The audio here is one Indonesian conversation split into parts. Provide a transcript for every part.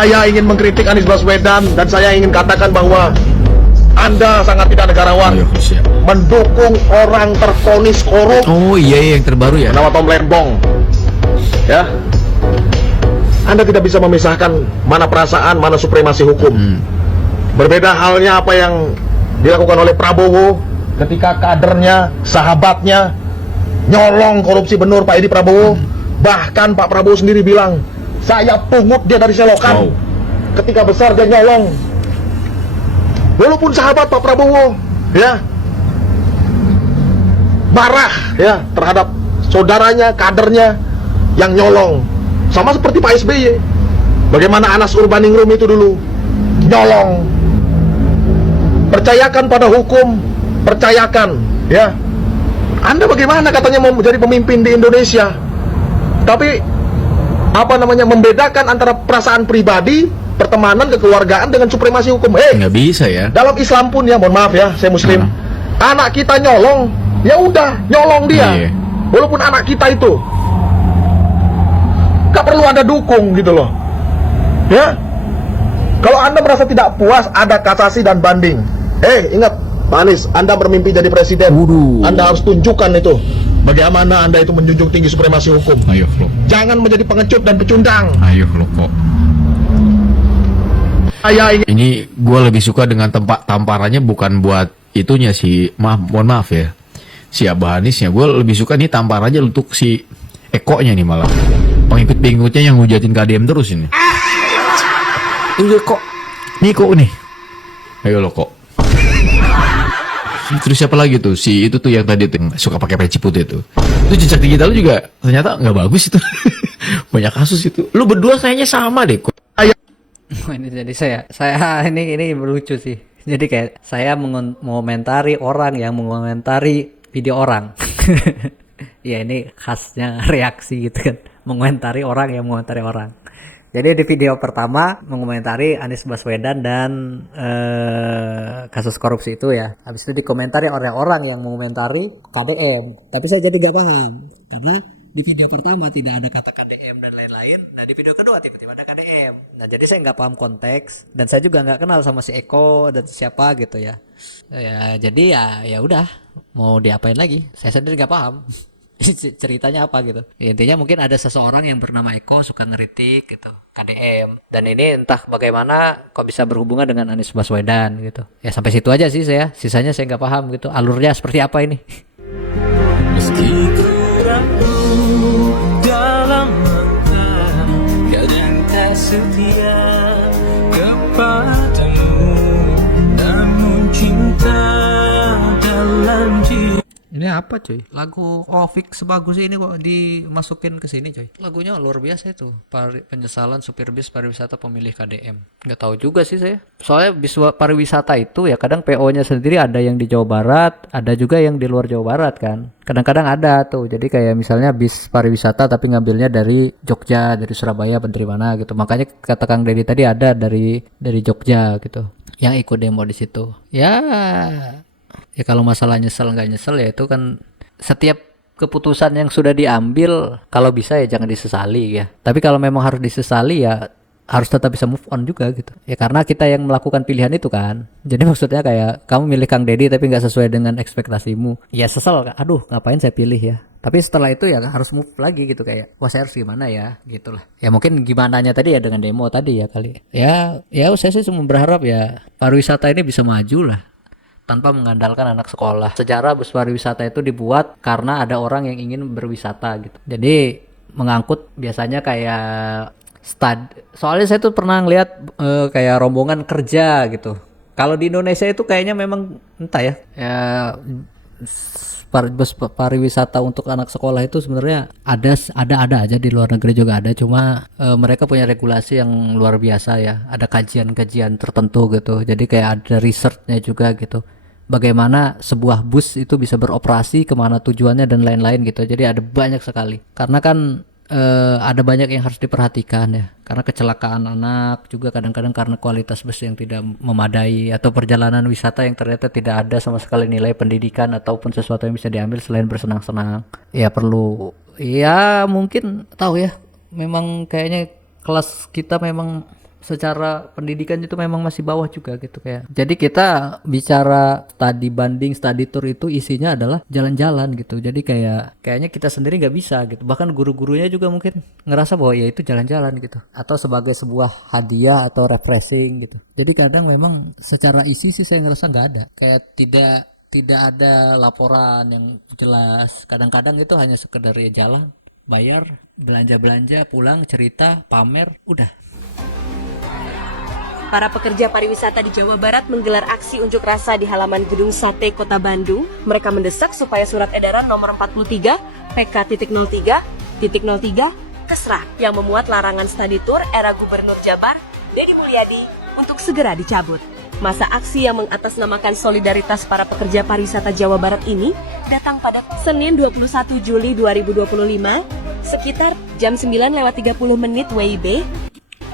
Saya ingin mengkritik Anies Baswedan dan saya ingin katakan bahwa Anda sangat tidak negarawan, mendukung orang tervonis korup. Oh iya, yang terbaru ya. Nama Tom Lembong. Ya. Anda tidak bisa memisahkan mana perasaan, mana supremasi hukum. Berbeda halnya apa yang dilakukan oleh Prabowo ketika kadernya, sahabatnya nyolong korupsi benur Pak Edi Prabowo. Bahkan Pak Prabowo sendiri bilang, saya pungut dia dari selokan. Ketika besar dia nyolong. Walaupun sahabat Pak Prabowo, ya, marah ya terhadap saudaranya, kadernya yang nyolong. Sama seperti Pak SBY. Bagaimana Anas Urbaningrum itu dulu nyolong. Percayakan pada hukum, percayakan, ya. Anda bagaimana katanya mau menjadi pemimpin di Indonesia, tapi membedakan antara perasaan pribadi, pertemanan, kekeluargaan dengan supremasi hukum. Nggak bisa ya. Dalam Islam pun ya, mohon maaf ya, saya Muslim. Anak kita nyolong, ya udah nyolong dia. Walaupun anak kita itu, gak perlu Anda dukung gitu loh. Ya. Kalau Anda merasa tidak puas, ada kasasi dan banding. Ingat, Pak Anies, Anda bermimpi jadi presiden. Anda harus tunjukkan itu. Bagaimana Anda itu menjunjung tinggi supremasi hukum. Ayo, Flo. Jangan menjadi pengecut dan pecundang. Ayo, Flo, kok. Ini gue lebih suka dengan tempat tamparannya, bukan buat itunya sih. Mohon maaf ya, si Abah Aniesnya. Gue lebih suka nih tamparannya untuk si Eko-nya nih malah. Pengikut-pengikutnya yang hujatin KDM terus ini. Udah kok. Nih kok nih. Ayo lo kok. Terus siapa lagi tuh? Si itu tuh yang tadi tuh yang suka pakai peci putih tuh. Itu jejak digital juga ternyata nggak bagus itu. Banyak kasus itu. Lu berdua kayaknya sama deh kok. Ini jadi saya ini lucu sih. Jadi kayak saya mengomentari orang yang mengomentari video orang. Ya ini khasnya reaksi gitu kan. Mengomentari orang yang mengomentari orang. Jadi di video pertama mengomentari Anies Baswedan dan kasus korupsi itu ya. Habis itu dikomentari orang-orang yang mengomentari KDM. Tapi saya jadi gak paham karena di video pertama tidak ada kata KDM dan lain-lain. Nah di video kedua tiba-tiba ada KDM. Nah jadi saya nggak paham konteks dan saya juga nggak kenal sama si Eko dan siapa gitu ya. Ya jadi ya udah mau diapain lagi? Saya sendiri nggak paham. Ceritanya apa gitu. Intinya mungkin ada seseorang yang bernama Eko suka ngeritik gitu KDM dan ini entah bagaimana kok bisa berhubungan dengan Anies Baswedan gitu. Ya sampai situ aja sih saya. Sisanya saya nggak paham gitu. Alurnya seperti apa ini? Meski ku ragu dalam mata, kadang tak setia kepadamu, namun cinta dalam jiwa. Ini apa cuy? Lagu Ovik sebagus ini kok dimasukin ke sini cuy. Lagunya luar biasa itu. Penyesalan supir bis pariwisata pemilih KDM. Nggak tahu juga sih saya. Soalnya bis pariwisata itu ya kadang PO-nya sendiri ada yang di Jawa Barat, ada juga yang di luar Jawa Barat kan. Kadang-kadang ada tuh. Jadi kayak misalnya bis pariwisata tapi ngambilnya dari Jogja, dari Surabaya, dari mana gitu. Makanya kata Kang Deddy tadi ada dari Jogja gitu. Yang ikut demo di situ. Ya kalau masalah nyesel nggak nyesel ya itu kan setiap keputusan yang sudah diambil kalau bisa ya jangan disesali ya. Tapi kalau memang harus disesali ya harus tetap bisa move on juga gitu. Ya karena kita yang melakukan pilihan itu kan. Jadi maksudnya kayak kamu milih Kang Deddy tapi nggak sesuai dengan ekspektasimu. Ya sesel, aduh ngapain saya pilih ya. Tapi setelah itu ya harus move lagi gitu kayak wah saya harus gimana ya gitulah. Ya mungkin gimananya tadi ya dengan demo tadi ya kali. Ya saya sih cuma berharap ya pariwisata ini bisa maju lah tanpa mengandalkan anak sekolah. Sejarah bus pariwisata itu dibuat karena ada orang yang ingin berwisata gitu. Jadi mengangkut biasanya kayak soalnya saya tuh pernah ngeliat kayak rombongan kerja gitu. Kalau di Indonesia itu kayaknya memang entah ya bus pariwisata untuk anak sekolah itu sebenarnya ada aja di luar negeri juga ada, cuma mereka punya regulasi yang luar biasa ya, ada kajian-kajian tertentu gitu, jadi kayak ada researchnya juga gitu, bagaimana sebuah bus itu bisa beroperasi, kemana tujuannya dan lain-lain gitu. Jadi ada banyak sekali karena kan ada banyak yang harus diperhatikan ya, karena kecelakaan anak juga kadang-kadang karena kualitas bus yang tidak memadai atau perjalanan wisata yang ternyata tidak ada sama sekali nilai pendidikan ataupun sesuatu yang bisa diambil selain bersenang-senang. Ya perlu ya mungkin tahu ya, memang kayaknya kelas kita memang secara pendidikan itu memang masih bawah juga gitu kayak. Jadi kita bicara study banding, study tour itu isinya adalah jalan-jalan gitu. Jadi kayaknya kita sendiri nggak bisa gitu. Bahkan guru-gurunya juga mungkin ngerasa bahwa ya itu jalan-jalan gitu. Atau sebagai sebuah hadiah atau refreshing gitu. Jadi kadang memang secara isi sih saya ngerasa nggak ada. Kayak tidak ada laporan yang jelas. Kadang-kadang itu hanya sekedar ya jalan, bayar, belanja-belanja, pulang, cerita, pamer, udah. Para pekerja pariwisata di Jawa Barat menggelar aksi unjuk rasa di halaman Gedung Sate Kota Bandung. Mereka mendesak supaya surat edaran nomor 43 PK.03.03 Kesra yang memuat larangan study tour era Gubernur Jabar Deddy Mulyadi untuk segera dicabut. Masa aksi yang mengatasnamakan solidaritas para pekerja pariwisata Jawa Barat ini datang pada Senin 21 Juli 2025 sekitar jam 9:30 WIB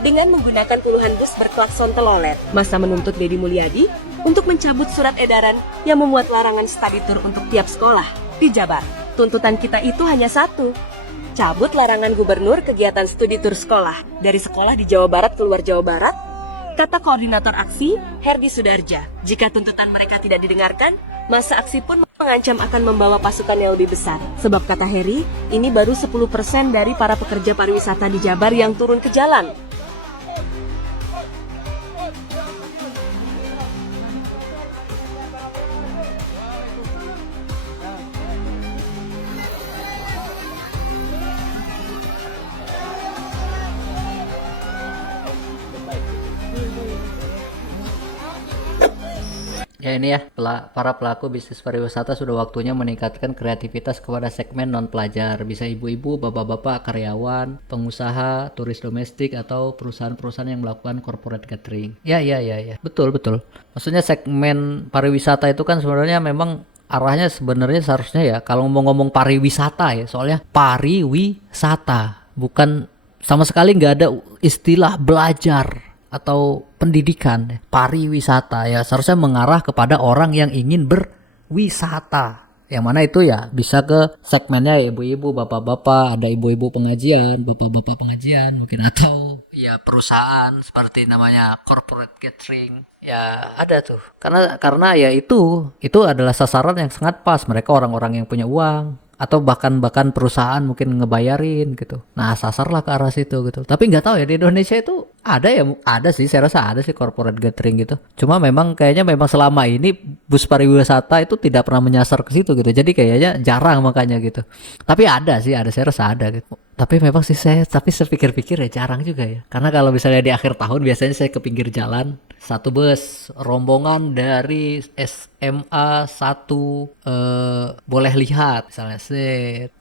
dengan menggunakan puluhan bus berklakson telolet. Masa menuntut Deddy Mulyadi untuk mencabut surat edaran yang memuat larangan study tour untuk tiap sekolah di Jabar. Tuntutan kita itu hanya satu, cabut larangan gubernur kegiatan studi tour sekolah dari sekolah di Jawa Barat keluar Jawa Barat, kata koordinator aksi Herdi Sudarja. Jika tuntutan mereka tidak didengarkan, masa aksi pun mengancam akan membawa pasukan yang lebih besar. Sebab kata Heri, ini baru 10% dari para pekerja pariwisata di Jabar yang turun ke jalan. Ya ini ya, para pelaku bisnis pariwisata sudah waktunya meningkatkan kreativitas kepada segmen non-pelajar. Bisa ibu-ibu, bapak-bapak, karyawan, pengusaha, turis domestik, atau perusahaan-perusahaan yang melakukan corporate catering. Ya. Betul. Maksudnya segmen pariwisata itu kan sebenarnya memang arahnya sebenarnya seharusnya ya, kalau mau ngomong pariwisata ya, soalnya pariwisata. Bukan, sama sekali nggak ada istilah belajar atau pendidikan. Pariwisata ya seharusnya mengarah kepada orang yang ingin berwisata, yang mana itu ya bisa ke segmennya ibu-ibu, bapak-bapak, ada ibu-ibu pengajian, bapak-bapak pengajian mungkin, atau ya perusahaan seperti namanya corporate catering ya ada tuh, karena ya itu adalah sasaran yang sangat pas. Mereka orang-orang yang punya uang, atau bahkan perusahaan mungkin ngebayarin gitu. Nah, sasarlah ke arah situ gitu. Tapi nggak tahu ya di Indonesia itu ada sih, saya rasa ada sih corporate gathering gitu. Cuma memang kayaknya selama ini bus pariwisata itu tidak pernah menyasar ke situ gitu. Jadi kayaknya jarang makanya gitu. Tapi saya rasa ada gitu. Tapi memang sih saya pikir-pikir ya jarang juga ya. Karena kalau misalnya di akhir tahun biasanya saya ke pinggir jalan, satu bus rombongan dari SMA 1 boleh lihat misalnya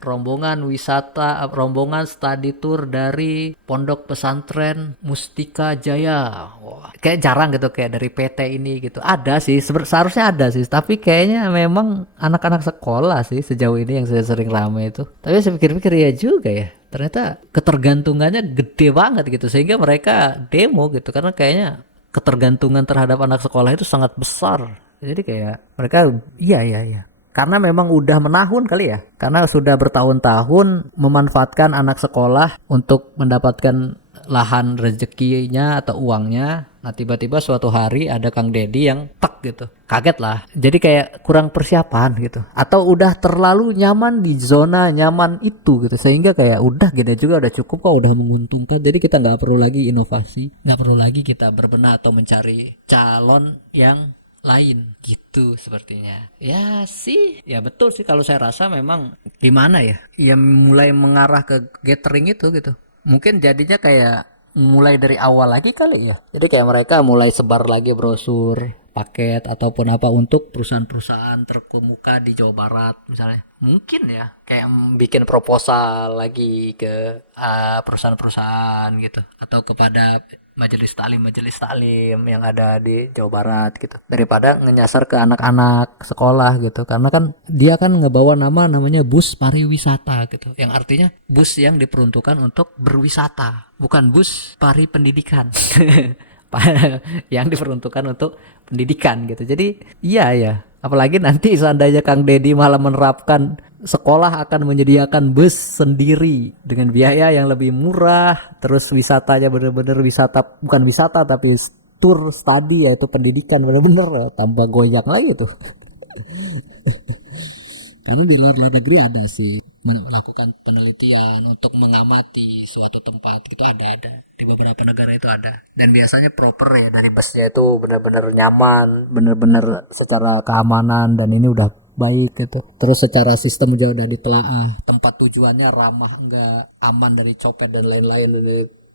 rombongan wisata, rombongan study tour dari Pondok Pesantren Mustika Jaya. Wah, kayak jarang gitu, kayak dari PT ini gitu. Ada sih, seharusnya ada sih, tapi kayaknya memang anak-anak sekolah sih sejauh ini yang saya sering rame itu. Tapi saya pikir-pikir ya juga ya, ternyata ketergantungannya gede banget gitu, sehingga mereka demo gitu, karena kayaknya ketergantungan terhadap anak sekolah itu sangat besar. Jadi kayak mereka iya. Karena memang udah menahun kali ya. Karena sudah bertahun-tahun memanfaatkan anak sekolah untuk mendapatkan lahan rezekinya atau uangnya. Nah, tiba-tiba suatu hari ada Kang Deddy yang tek gitu. Kaget lah. Jadi kayak kurang persiapan gitu. Atau udah terlalu nyaman di zona nyaman itu gitu. Sehingga kayak udah gini juga udah cukup kok, udah menguntungkan. Jadi kita nggak perlu lagi inovasi. Nggak perlu lagi kita berbenah atau mencari calon yang lain gitu sepertinya. Ya sih, ya betul sih kalau saya rasa memang gimana ya? Ya mulai mengarah ke gathering itu gitu. Mungkin jadinya kayak mulai dari awal lagi kali ya. Jadi kayak mereka mulai sebar lagi brosur, paket ataupun apa untuk perusahaan-perusahaan terkemuka di Jawa Barat misalnya. Mungkin ya kayak bikin proposal lagi ke perusahaan-perusahaan gitu, atau kepada majelis taklim yang ada di Jawa Barat gitu, daripada ngenyasar ke anak-anak sekolah gitu. Karena kan dia kan ngebawa namanya bus pariwisata gitu, yang artinya bus yang diperuntukkan untuk berwisata, bukan bus pari pendidikan yang diperuntukkan untuk pendidikan gitu. Jadi iya ya, Apalagi nanti seandainya Kang Deddy malah menerapkan sekolah akan menyediakan bus sendiri dengan biaya yang lebih murah, terus wisatanya bener-bener wisata, bukan wisata tapi tour study, yaitu pendidikan, bener-bener tambah goyang lagi tuh. Karena di luar negeri ada sih melakukan penelitian untuk mengamati suatu tempat gitu, ada Di beberapa negara itu ada, dan biasanya proper ya, dari busnya itu benar-benar nyaman, benar-benar secara keamanan, dan ini udah baik gitu. Terus secara sistem juga udah ditelaah, tempat tujuannya ramah, enggak, aman dari copet dan lain-lain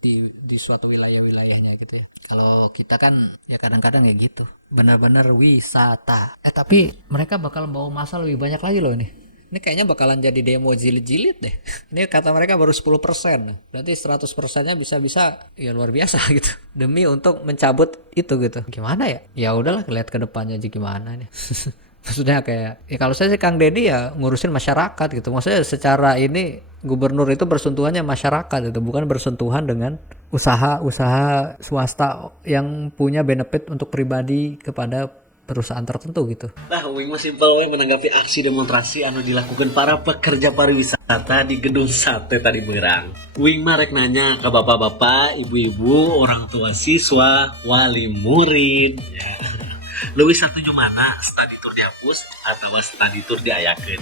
di suatu wilayah-wilayahnya gitu ya. Kalau kita kan ya kadang-kadang kayak gitu, benar-benar wisata. Tapi mereka bakal bawa masa lebih banyak lagi loh ini. Ini kayaknya bakalan jadi demo jilid-jilid deh. Ini kata mereka baru 10%. Berarti 100%-nya bisa-bisa ya luar biasa gitu. Demi untuk mencabut itu gitu. Gimana ya? Ya udahlah, lihat ke depannya aja gimana nih. Maksudnya kayak ya kalau saya sih Kang Deddy ya ngurusin masyarakat gitu. Maksudnya secara ini gubernur itu bersentuhannya masyarakat itu, bukan bersentuhan dengan usaha-usaha swasta yang punya benefit untuk pribadi kepada perusahaan tertentu gitu. Nah, Uing mah simpel we menanggapi aksi demonstrasi anu dilakukan para pekerja pariwisata di gedung sate tadi Berang. Uing mah rek nanya ke bapak-bapak, ibu-ibu, orang tua siswa, wali murid, ya. Leuwih satuju mana study tour dihapus atau study tour diayakeun?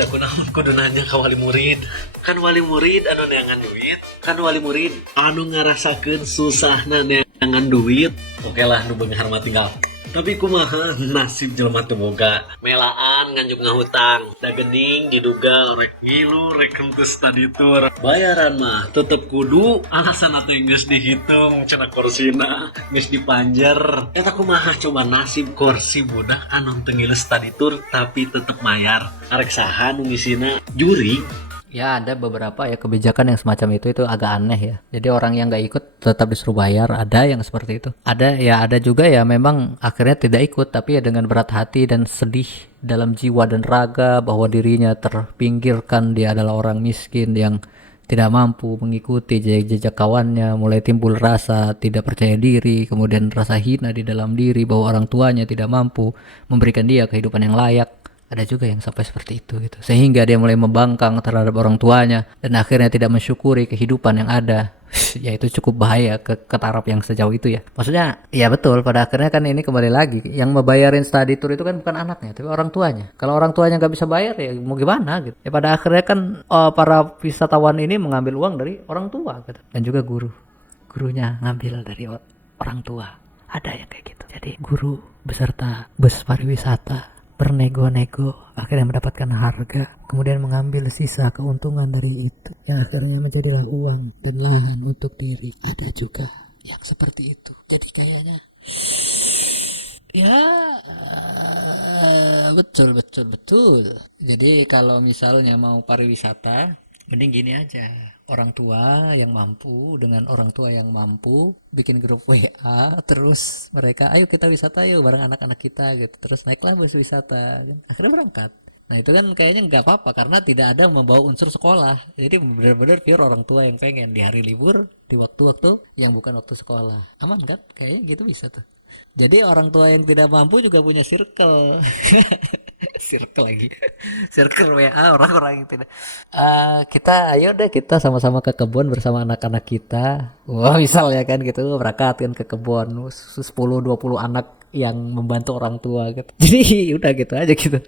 Da kunaon kudu nanya ka wali murid. Kan wali murid anu neangan duit, kan wali murid anu ngarasakeun susahna neangan duit. Oke lah nu beunghar mah tinggal. Tapi kumaha nasib jelema teu boga melaan nganjuk ngahutang, da geuning diduga rek ngilu rek henteu study tour. Bayaran mah tetep kudu alasan teh geus dihitung cenah kursina, geus dipanjer. Eta kumaha coba nasib kursi budak anu teu ngilu study tour tapi tetep mayar. Arek saha nu ngisina juri. Ya ada beberapa ya kebijakan yang semacam itu agak aneh ya. Jadi orang yang nggak ikut tetap disuruh bayar, ada yang seperti itu. Ada juga ya memang akhirnya tidak ikut, tapi ya dengan berat hati dan sedih dalam jiwa dan raga bahwa dirinya terpinggirkan, dia adalah orang miskin yang tidak mampu mengikuti jejak kawannya, mulai timbul rasa tidak percaya diri, kemudian rasa hina di dalam diri bahwa orang tuanya tidak mampu memberikan dia kehidupan yang layak. Ada juga yang sampai seperti itu gitu, sehingga dia mulai membangkang terhadap orang tuanya dan akhirnya tidak mensyukuri kehidupan yang ada. Ya itu cukup bahaya ke taraf yang sejauh itu ya. Maksudnya ya betul, pada akhirnya kan ini kembali lagi, yang membayarin study tour itu kan bukan anaknya tapi orang tuanya. Kalau orang tuanya nggak bisa bayar ya mau gimana gitu ya. Pada akhirnya kan para wisatawan ini mengambil uang dari orang tua gitu. Dan juga gurunya ngambil dari orang tua, ada yang kayak gitu. Jadi guru beserta bus pariwisata bernego-nego akhirnya mendapatkan harga, kemudian mengambil sisa keuntungan dari itu yang akhirnya menjadilah uang dan lahan untuk diri. Ada juga yang seperti itu. Jadi kayaknya ya betul. Jadi kalau misalnya mau pariwisata, mending gini aja. Orang tua yang mampu dengan orang tua yang mampu bikin grup WA, terus mereka ayo kita wisata yuk bareng anak-anak kita gitu, terus naiklah bus wisata, akhirnya berangkat. Nah itu kan kayaknya nggak apa-apa karena tidak ada membawa unsur sekolah, jadi benar-benar pure orang tua yang pengen di hari libur, di waktu-waktu yang bukan waktu sekolah. Aman kan? Kayaknya gitu bisa tuh. Jadi orang tua yang tidak mampu juga punya circle. Circle WA orang-orang yang tidak. Ayo deh kita sama-sama ke kebun bersama anak-anak kita. Wah misal ya kan gitu, berangkat kan ke kebun 10-20 anak yang membantu orang tua gitu. Jadi udah gitu aja gitu.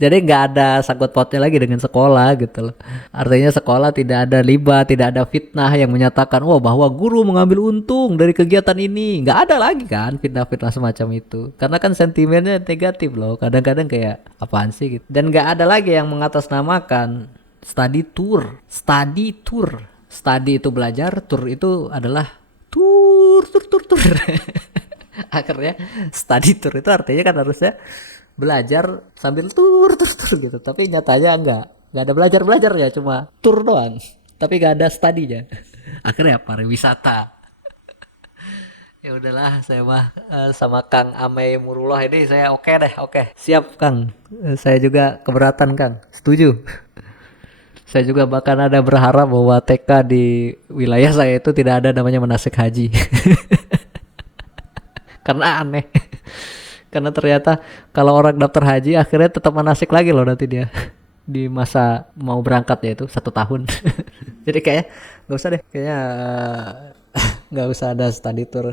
Jadi nggak ada sangkut pautnya lagi dengan sekolah gitu loh. Artinya sekolah tidak ada riba, tidak ada fitnah yang menyatakan bahwa guru mengambil untung dari kegiatan ini. Nggak ada lagi kan fitnah-fitnah semacam itu. Karena kan sentimennya negatif loh. Kadang-kadang kayak apaan sih gitu. Dan nggak ada lagi yang mengatasnamakan study tour. Study itu belajar, tour itu adalah tour. Akhirnya study tour itu artinya kan harusnya belajar sambil tour gitu, tapi nyatanya enggak ada belajar ya, cuma tour doang tapi gak ada studinya. Akhirnya pariwisata. Ya udahlah, saya mah sama Kang Ame Murullah ini saya oke siap Kang. Saya juga keberatan Kang, setuju. Saya juga bahkan ada berharap bahwa TK di wilayah saya itu tidak ada namanya manasik haji. Karena aneh. Karena ternyata kalau orang daftar haji akhirnya tetap manasik lagi loh nanti dia di masa mau berangkatnya itu 1 tahun. Jadi kayak nggak usah deh, kayaknya nggak usah ada study tour.